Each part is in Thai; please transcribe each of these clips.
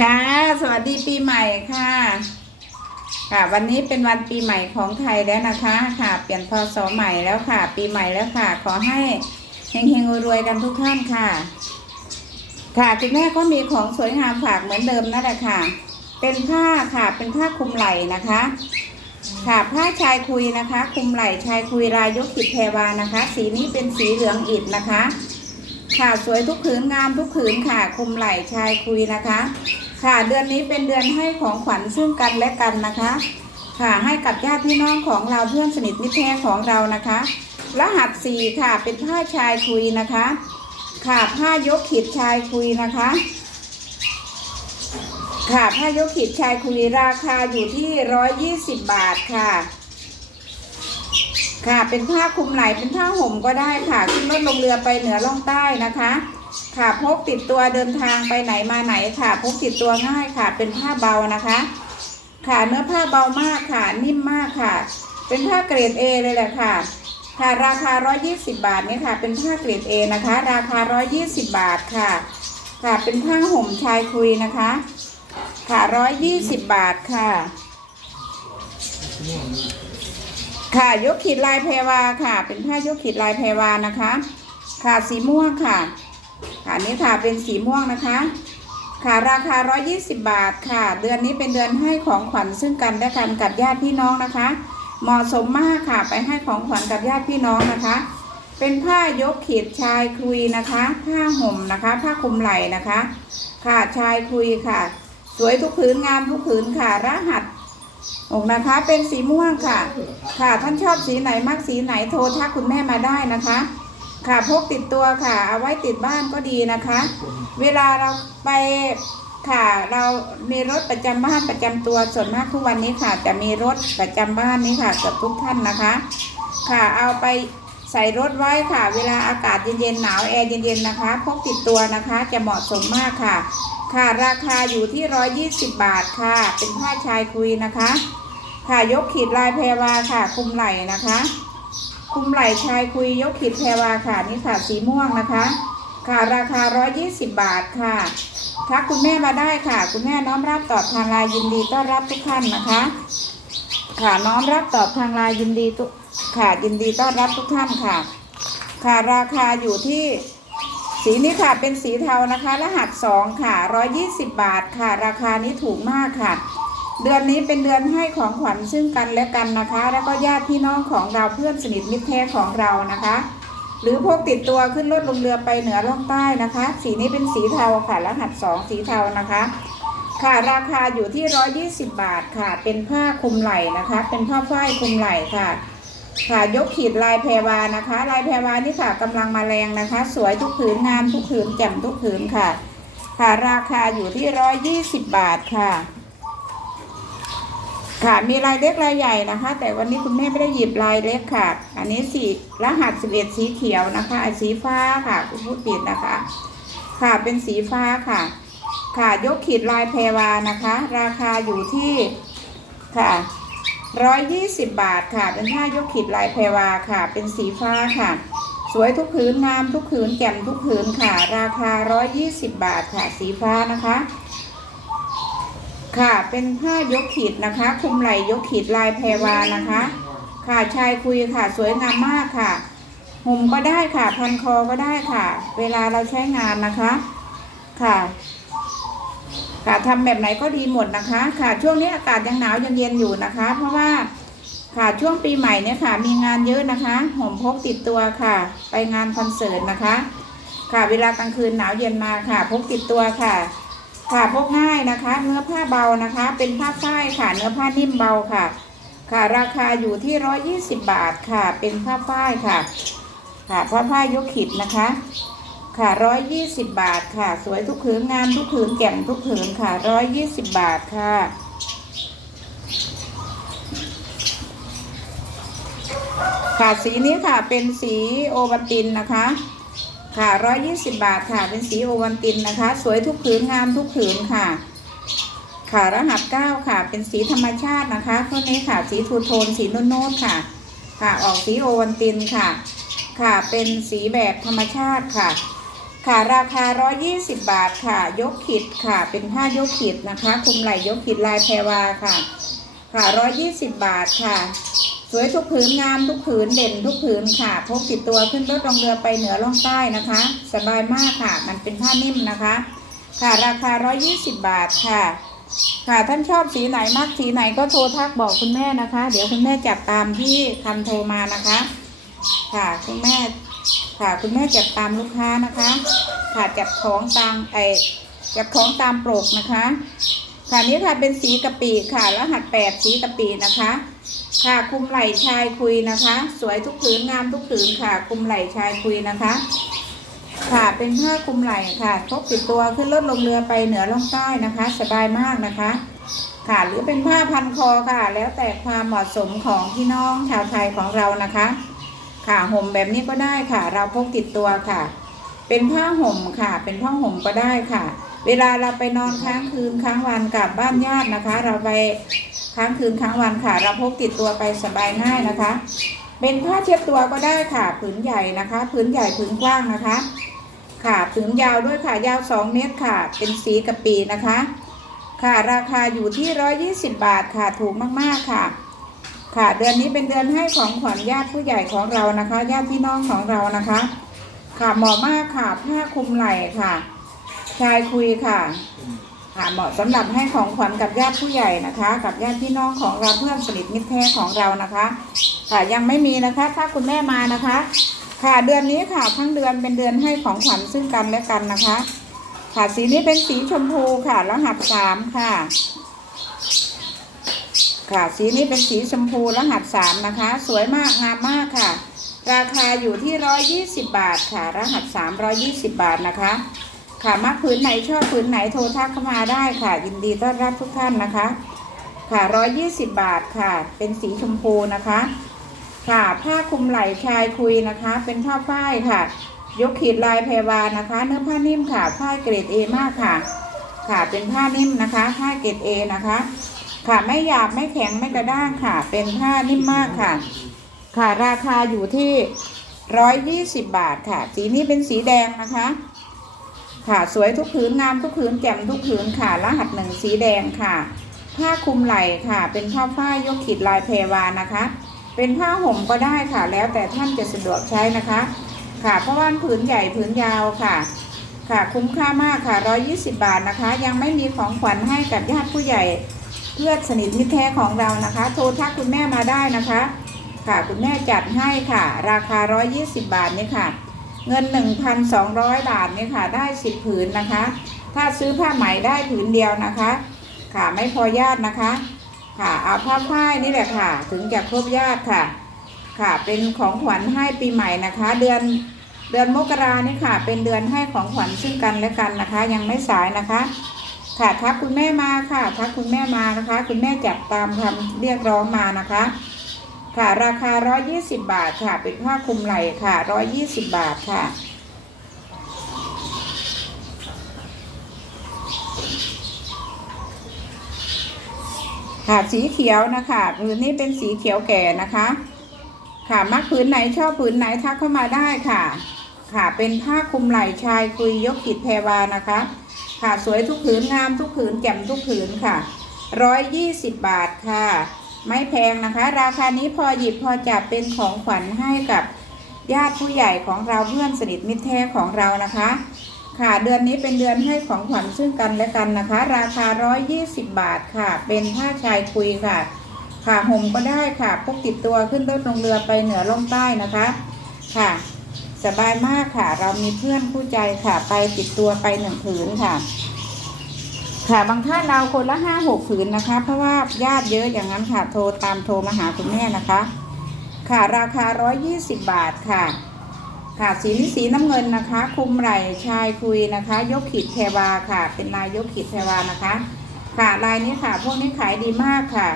ค่ะ สวัสดีปีใหม่ค่ะ ค่ะ วันนี้เป็นวันปีใหม่ของไทยแล้วนะคะ ค่ะ เปลี่ยนพศใหม่แล้วค่ะ ปีใหม่แล้วค่ะ ขอให้เฮงๆรวยๆกันทุกท่านค่ะ ค่ะคุณแม่ก็มีของสวยงามฝากเหมือนเดิมนั่นแหละค่ะ เป็นผ้าค่ะ เป็นผ้าคลุมไหล่นะคะ ค่ะผ้าชายคุยนะคะคลุมไหล่ชายคุยลายยกขิดแพรวานะคะ สีนี้เป็นสีเหลืองอิฐนะคะค่ะสวยทุกผืนงามทุกผืนค่ะคลุมไหล่ชายคุยนะคะ ค่ะเดือนนี้เป็นเดือนให้ของขวัญซึ่งกันและกันนะคะ ค่ะให้กับญาติพี่น้องของเราเพื่อนสนิทมิตรแท้ของเรานะคะ รหัสสี่ค่ะเป็นผ้าชายคุยนะคะ ค่ะผ้ายกขีดชายคุยนะคะ ค่ะผ้ายกขีดชายคุยราคาอยู่ที่ร้อยยี่สิบบาทค่ะ ค่ะเป็นผ้าคลุมไหล่เป็นผ้าห่มก็ได้ค่ะขึ้นรถลงเรือไปเหนือล่องใต้นะคะ ค่ะพกติดตัวเดินทางไปไหนมาไหนค่ะพกติดตัวง่ายค่ะ เป็นผ้าเบานะคะ ค่ะเนื้อผ้าเบามากค่ะ นิ่มมากค่ะ เป็นผ้าเกรด A เลยแหละค่ะ ค่ะราคา 120 บาทนี่ค่ะ เป็นผ้าเกรด A นะคะ ราคา 120 บาทค่ะ ค่ะเป็นผ้าห่มชายคุยนะคะ ค่ะ 120 บาทค่ะค่ะยกขีดลายแพรวาค่ะ เป็นผ้ายกขีดลายแพรวานะคะ ค่ะสีม่วงค่ะ ค่ะนี่ค่ะเป็นสีม่วงนะคะ ค่ะราคา 120 บาทค่ะ เดือนนี้เป็นเดือนให้ของขวัญซึ่งกันและกันกับญาติพี่น้องนะคะ เหมาะสมมากค่ะไปให้ของขวัญกับญาติพี่น้องนะคะ เป็นผ้ายกขีดชายคุยนะคะ ผ้าห่มนะคะ ผ้าคลุมไหล่นะคะ ค่ะชายคุยค่ะ สวยทุกผืนงามทุกผืนค่ะ รหัสอกนะคะเป็นสีม่วงค่ะ ค่ะท่านชอบสีไหนมากสีไหนโทรทักคุณแม่มาได้นะคะ ค่ะพกติดตัวค่ะ เอาไว้ติดบ้านก็ดีนะคะ เวลาเราไปค่ะเรามีรถประจำบ้านประจำตัวส่วนมากทุกวันนี้ค่ะ จะมีรถประจำบ้านนี้ค่ะกับทุกท่านนะคะ ค่ะเอาไปใส่รถไว้ค่ะ เวลาอากาศเย็นๆหนาวแอร์เย็นๆนะคะพกติดตัวนะคะจะเหมาะสมมากค่ะ ค่ะราคาอยู่ที่ 120 บาทค่ะ เป็นผ้าชายคุยนะคะ ค่ะยกขีดลายแพรวาค่ะคลุมไหล่นะคะ คุมไหล่ชายคุยยกขีดแพรวาค่ะนี่ค่ะสีม่วงนะคะ ค่ะราคา 120 บาทค่ะทักคุณแม่มาได้ค่ะ คุณแม่น้อมรับตอบทางไลน์ยินดีต้อนรับทุกท่านนะคะ ค่ะน้อมรับตอบทางไลน์ยินดีทุกค่ะยินดีต้อนรับทุกท่านค่ะ ค่ะราคาอยู่ที่สีนี้ค่ะเป็นสีเทานะคะ รหัสสองค่ะ 120 บาทค่ะ ราคานี้ถูกมากค่ะ เดือนนี้เป็นเดือนให้ของขวัญซึ่งกันและกันนะคะ แล้วก็ญาติพี่น้องของเราเพื่อนสนิทมิตรแท้ของเรานะคะ หรือพกติดตัวขึ้นรถลงเรือไปเหนือล่องใต้นะคะ สีนี้เป็นสีเทาค่ะรหัสสองสีเทานะคะ ค่ะราคาอยู่ที่ 120 บาทค่ะ เป็นผ้าคลุมไหล่นะคะ เป็นผ้าฝ้ายคลุมไหล่ค่ะ ค่ะยกขีดลายแพรวานะคะ ลายแพรวานี่ค่ะกำลังมาแรงนะคะ สวยทุกผืนงามทุกผืนแจ่มทุกผืนค่ะ ค่ะราคาอยู่ที่ 120 บาทค่ะ ค่ะมีลายเล็กลายใหญ่นะคะ แต่วันนี้คุณแม่ไม่ได้หยิบลายเล็กค่ะ อันนี้สีรหัส11สีเขียวนะคะสีฟ้าค่ะคุณพูดผิดนะคะ ค่ะเป็นสีฟ้าค่ะ ค่ะยกขีดลายแพรวานะคะ ราคาอยู่ที่ค่ะร้อยยี่สิบบาทค่ะ เป็นผ้ายกขีดลายแพรวาค่ะ เป็นสีฟ้าค่ะ สวยทุกผืนงามทุกผืนแจ่มทุกผืนค่ะ ราคาร้อยยี่สิบบาทค่ะ สีฟ้านะคะ ค่ะ เป็นผ้ายกขีดนะคะ คุมไหล่ยกขีดลายแพรวานะคะ ค่ะชายคุยค่ะ สวยงามมากค่ะห่มก็ได้ค่ะ พันคอก็ได้ค่ะ เวลาเราใช้งานนะคะ ค่ะ ค่ะทำแบบไหนก็ดีหมดนะคะ ค่ะ ช่วงนี้อากาศยังหนาวยังเย็นอยู่นะคะ เพราะว่าค่ะช่วงปีใหม่เนี่ยค่ะ มีงานเยอะนะคะห่มพกติดตัวค่ะ ไปงานคอนเสิร์ตนะคะ ค่ะ เวลากลางคืนหนาวเย็นมาค่ะ พกติดตัวค่ะ ค่ะพกง่ายนะคะ เนื้อผ้าเบานะคะ เป็นผ้าฝ้ายค่ะ เนื้อผ้านิ่มเบาค่ะ ค่ะ ราคาอยู่ที่ร้อยี่สิบบาทค่ะ เป็นผ้าฝ้ายค่ะ ค่ะผ้าฝ้ายยกขิดนะคะ ค่ะร้อยยี่สิบบาทค่ะ สวยทุกผืนงามทุกผืนแจ่มทุกผืนค่ะร้อยยี่สิบบาทค่ะค่ะสีนี้ค่ะเป็นสีโอวัลตินนะคะ ค่ะร้อยยี่สิบบาทค่ะ เป็นสีโอวัลตินนะคะ สวยทุกผืนงามทุกผืนค่ะ ค่ะรหัสเก้าค่ะ เป็นสีธรรมชาตินะคะพวนี้ค่ะ สีทูโทน สีนุ่นๆค่ะ ค่ะ ออกสีโอวัลตินค่ะ ค่ะ เป็นสีแบบธรรมชาติค่ะ ค่ะราคา120บาทค่ะ ยกขีดค่ะ เป็นผ้ายกขีดนะคะคลุมไหล่ยกขีดลายแพรวาค่ะ ค่ะ120บาทค่ะ สวยทุกผืนงามทุกผืนเด่นทุกผืนค่ะพกติดตัวขึ้นรถลงเรือไปเหนือล่องใต้นะคะ สบายมากค่ะ มันเป็นผ้านิ่มนะคะ ค่ะราคา 120 บาทค่ะ ค่ะท่านชอบสีไหนมากสีไหนก็โทรทักบอกคุณแม่นะคะ เดี๋ยวคุณแม่จัดตามที่คำโทรมานะคะ ค่ะคุณแม่ค่ะคุณแม่จัดตามลูกค้านะคะ ค่ะจัดของตามไอจัดของตามโปกนะคะ ค่ะนี้ค่ะเป็นสีกะปิค่ะรหัสแปดสีกะปินะคะ ค่ะคุมไหล่ชายคุยนะคะ สวยทุกผืนงามทุกผืนค่ะ คุมไหล่ชายคุยนะคะ ค่ะเป็นผ้าคุมไหล่ค่ะพกติดตัวขึ้นรถลงเรือไปเหนือล่องใต้นะคะ สบายมากนะคะ ค่ะหรือเป็นผ้าพันคอค่ะ แล้วแต่ความเหมาะสมของพี่น้องชาวไทยของเรานะคะ ค่ะห่มแบบนี้ก็ได้ค่ะ เราพกติดตัวค่ะ เป็นผ้าห่มค่ะ เป็นผ้าห่มก็ได้ค่ะ เวลาเราไปนอนค้างคืนค้างวันกับบ้านญาตินะคะ เราไปค้างคืนค้างวันค่ะ เราพกติดตัวไปสบายง่ายนะคะ เป็นผ้าเช็ดตัวก็ได้ค่ะผืนใหญ่นะคะผืนใหญ่ผืนกว้างนะคะ ค่ะผืนยาวด้วยค่ะยาว 2 เมตรค่ะ เป็นสีกะปีนะคะ ค่ะราคาอยู่ที่ 120 บาทค่ะถูกมากๆค่ะ ค่ะเดือนนี้เป็นเดือนให้ของขวัญญาติผู้ใหญ่ของเรานะคะ ญาติพี่น้องของเรานะคะ ค่ะเหมาะมากค่ะผ้าคลุมไหล่ค่ะ ชายคุยค่ะค่ะเหมาะสำหรับให้ของขวัญกับญาติผู้ใหญ่นะคะ กับญาติพี่น้องของเราเพื่อนสนิทมิตรแท้ของเรานะคะ ค่ะยังไม่มีนะคะ ถ้าคุณแม่มานะคะ ค่ะเดือนนี้ค่ะทั้งเดือนเป็นเดือนให้ของขวัญซึ่งกันและกันนะคะ ค่ะสีนี้เป็นสีชมพูค่ะรหัสสามค่ะ ค่ะสีนี้เป็นสีชมพูรหัสสามนะคะ สวยมากงามมากค่ะ ราคาอยู่ที่ร้อยยี่สิบบาทค่ะ รหัสสามร้อยี่สิบบาทนะคะ ค่ะมักผืนไหนชอบผืนไหนโทรทักเข้ามาได้ค่ะ ยินดีต้อนรับทุกท่านนะคะ ค่ะร้อยยี่สิบบาทค่ะ เป็นสีชมพูนะคะ ค่ะผ้าคลุมไหล่ชายคุยนะคะ เป็นผ้าฝ้ายค่ะ ยกขีดลายแพรวานะคะ เนื้อผ้านิ่มค่ะผ้าเกรดเอมากค่ะ ค่ะเป็นผ้านิ่มนะคะผ้าเกรดเอนะคะ ค่ะไม่หยาบไม่แข็งไม่กระด้างค่ะ เป็นผ้านิ่มมากค่ะ ค่ะราคาอยู่ที่ร้อยยี่สิบบาทค่ะ สีนี้เป็นสีแดงนะคะ ค่ะสวยทุกผืนงามทุกผืนแจ่มทุกผืนค่ะ รหัสหนึ่งสีแดงค่ะ ผ้าคลุมไหล่ค่ะ เป็นผ้าฝ้ายยกขีดลายแพรวานะคะ เป็นผ้าห่มก็ได้ค่ะ แล้วแต่ท่านจะสะดวกใช้นะคะ ค่ะเพราะว่าผืนใหญ่ผืนยาวค่ะ ค่ะคุ้มค่ามากค่ะ 120 บาทนะคะ ยังไม่มีของขวัญให้กับญาติผู้ใหญ่เพื่อนสนิทมิตรแท้ของเรานะคะ โทรทักคุณแม่มาได้นะคะ ค่ะคุณแม่จัดให้ค่ะ ราคา 120 บาทนี่ค่ะ เงิน 1,200 บาทนี่ค่ะ ได้ 10 ผืนนะคะ ถ้าซื้อผ้าไหมได้ผืนเดียวนะคะ ค่ะไม่พอญาตินะคะ ค่ะเอาผ้าฝ้ายนี่แหละค่ะ ถึงจะครบญาติค่ะ ค่ะเป็นของขวัญให้ปีใหม่นะคะ เดือนเดือนมกรานี่ค่ะ เป็นเดือนให้ของขวัญซึ่งกันและกันนะคะ ยังไม่สายนะคะ ค่ะทักคุณแม่มาค่ะทักคุณแม่มานะคะ คุณแม่จัดตามคำเรียกร้องมานะคะ ค่ะ ราคา 120 บาทค่ะ เป็นผ้าคลุมไหล่ค่ะ 120 บาทค่ะ ค่ะสีเขียวนะคะผืนนี้เป็นสีเขียวแก่นะคะ ค่ะมักผืนไหนชอบผืนไหนทักเข้ามาได้ค่ะ ค่ะเป็นผ้าคลุมไหล่ชายคุยยกขีดแพรวานะคะ ค่ะสวยทุกผืนงามทุกผืนแจ่มทุกผืนค่ะร้อยยี่สิบบาทค่ะ ไม่แพงนะคะ ราคานี้พอหยิบพอจับเป็นของขวัญให้กับญาติผู้ใหญ่ของเราเพื่อนสนิทมิตรแท้ของเรานะคะ ค่ะเดือนนี้เป็นเดือนให้ของขวัญซึ่งกันและกันนะคะ ราคา 120 บาทค่ะ เป็นผ้าชายคุยค่ะ ค่ะห่มก็ได้ค่ะพกติดตัวขึ้นรถลงเรือไปเหนือล่องใต้นะคะ ค่ะ สบายมากค่ะ เรามีเพื่อนคู่ใจค่ะ ไปติดตัวไปหนึ่งผืนค่ะ ค่ะบางท่านเราคนละห้าหกผืนนะคะ เพราะว่าญาติเยอะอย่างนั้นค่ะโทรตามโทรมาหาคุณแม่นะคะ ค่ะราคา120บบาทค่ะ ค่ะสีนี้สีน้ำเงินนะคะ คุมไหล่ชายคุยนะคะ ยกขีดแพรวาค่ะ เป็นลายยกขีดแพรวานะคะ ค่ะลายนี้ค่ะ พวกนี้ขายดีมากค่ะ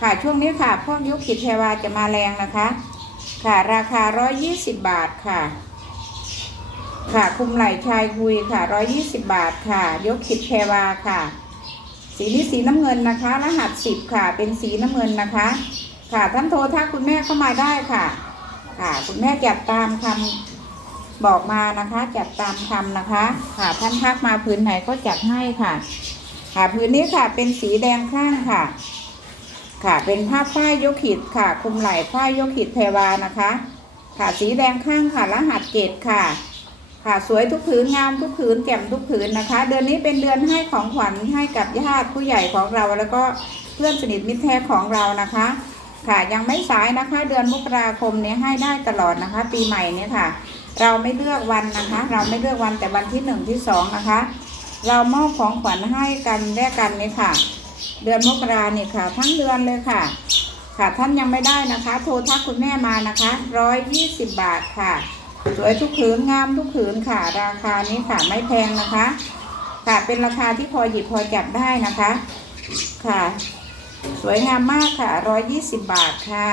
ค่ะช่วงนี้ค่ะ พวกยกขีดแพรวาจะมาแรงนะคะ ค่ะราคา120บาทค่ะ ค่ะคุมไหล่ชายคุยค่ะ 120 บาทค่ะ ยกขีดแพรวาค่ะ สีนี้สีน้ำเงินนะคะ รหัส 10 ค่ะ เป็นสีน้ำเงินนะคะ ค่ะท่านโทรทักคุณแม่เข้ามาได้ค่ะ ค่ะ คุณแม่จัดตามคบอกมานะคะ จัดตามคำนะคะ ค่ะท่านทักมาพื้นไหนก็จัดให้ค่ะ ค่ะพื้นนี้ค่ะเป็นสีแดงข้างค่ะ ค่ะเป็นผ้าฝ้ายยกขีดค่ะ คุมไหล่ฝ้ายยกขีดแพรวานะคะ ค่ะสีแดงข้างค่ะ รหัสเจ็ดค่ะ ค่ะสวยทุกผืนงามทุกผืนแจ่มทุกผืนนะคะ เดือนนี้เป็นเดือนให้ของขวัญให้กับญาติผู้ใหญ่ของเรา แล้วก็เพื่อนสนิทมิตรแท้ของเรานะคะ ค่ะยังไม่สายนะคะ เดือนมกราคมนี้ให้ได้ตลอดนะคะ ปีใหม่เนี่ยค่ะ เราไม่เลือกวันนะคะ เราไม่เลือกวันแต่วันที่หนึ่งที่สองนะคะ เรามอบของขวัญให้กันแลกกันเนี่ยค่ะ เดือนมกราเนี่ยค่ะ ทั้งเดือนเลยค่ะ ค่ะท่านยังไม่ได้นะคะ โทรทักคุณแม่มานะคะร้อยยี่สิบบาทค่ะ สวยทุกผืนงามทุกผืนค่ะ ราคานี้ค่ะไม่แพงนะคะ ค่ะเป็นราคาที่พอหยิบพอจับได้นะคะ ค่ะ สวยงามมากค่ะร้อยยี่สิบบาทค่ะ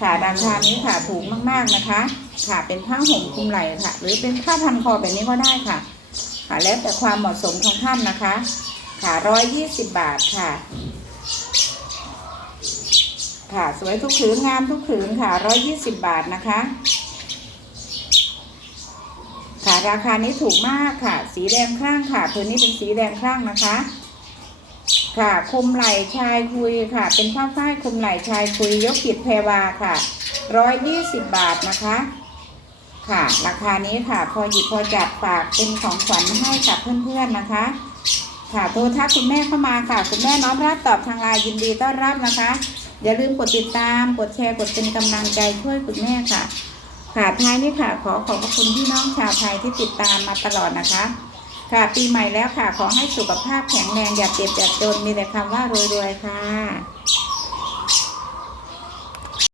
ค่ะราคานี้ค่ะถูกมากๆนะคะ ค่ะเป็นผ้าห่มคลุมไหล่ค่ะ หรือเป็นผ้าพันคอแบบนี้ก็ได้ค่ะ ค่ะแล้วแต่ความเหมาะสมของท่านนะคะ ค่ะร้อยยี่สิบบาทค่ะค่ะ สวยทุกผืนงามทุกผืนค่ะร้อยยี่สิบบาทนะคะ ค่ะราคานี้ถูกมากค่ะ สีแดงครั่งค่ะผืนนี้เป็นสีแดงครั่งนะคะ ค่ะคุมไหล่ชายคุยค่ะ เป็นผ้าฝ้ายคุมไหล่ชายคุยยกขีดแพรวาค่ะร้อยยี่สิบบาทนะคะ ค่ะ ราคานี้ค่ะ พอหยิบพอจับฝากเป็นของขวัญให้กับเพื่อนๆนะคะ ค่ะโทรทักคุณแม่เข้ามาค่ะ คุณแม่น้อมรับตอบทางไลน์ยินดีต้อนรับนะคะ อย่าลืมกดติดตามกดแชร์กดเป็นกำลังใจช่วยคุณแม่ค่ะ ค่ะท้ายนี้ค่ะ ขอขอบคุณพี่น้องชาวไทยที่ติดตามมาตลอดนะคะ ค่ะปีใหม่แล้วค่ะ ขอให้สุขภาพแข็งแรงอย่าเจ็บอย่าจนมีแต่คำว่ารวยๆค่ะ